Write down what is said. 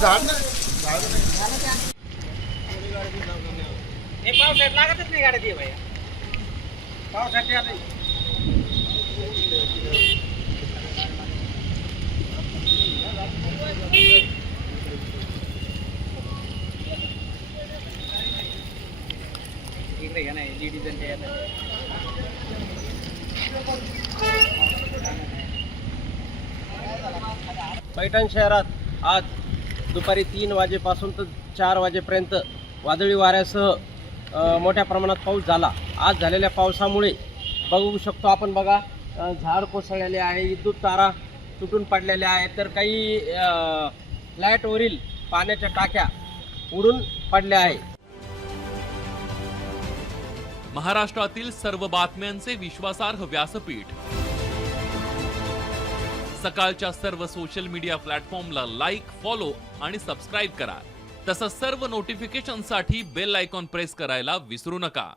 झाड नाही हे पावसाळ्यात लागतच नाही गाड्या ते भैया पावसाळ्यात आता इकडे घ्या नाही लेडीज पैठण शहरात आज दुपारी 3 वाजेपासून तर 4 वाजेपर्यंत वादळी वाऱ्यासह मोठ्या प्रमाणात पाऊस झाला। आज झालेल्या पावसामुळे बघू शकतो आपण बघा झाड कोसळलेले आहे, विद्युत तारा तुटून पडलेल्या आहेत, तर काही फ्लॅटवरील पाण्याच्या टाक्या उडून पडल्या आहेत। महाराष्ट्रातील सर्व बातम्यांचे विश्वासार्ह व्यासपीठ सकाळच्या सर्व सोशल मीडिया प्लॅटफॉर्मला लाईक, फॉलो आणि सबस्क्राईब करा। तसंच सर्व नोटिफिकेशनसाठी बेल आयकॉन प्रेस करायला विसरू नका।